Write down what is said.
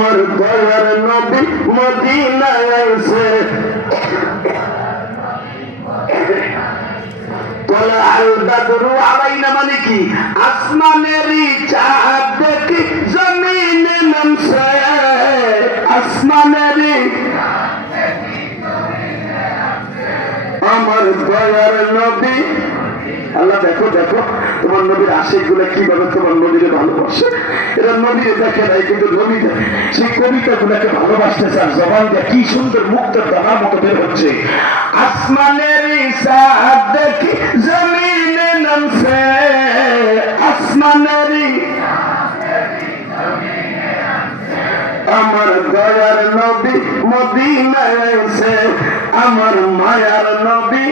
আমার দয়ার নবী মদিনায় আইছে তোলা আল বাদরু আলাইনা মানে কি আসমানেরই চাঁদ দেখি জমিনে নামছে আসমানেরই আমার দয়ার নবী আল্লাহ দেখো দেখো তোমার নবীর আশিক গুলো কিভাবে তোমার নবীরে ভালোবাসে এরা নবীরে দেখে নাই কিন্তু নবী দেখে সেই কবিতা গুলাকে ভালোবাসতেছে আর জবান দিয়ে কি সুন্দর মুক্তের দানার মতো বের হচ্ছে আসমানের চাঁদ দেখি জমিনে নামছে আসমানের আমার দয়ার নবী মদিনায় আইছে আমার মায়ার নবী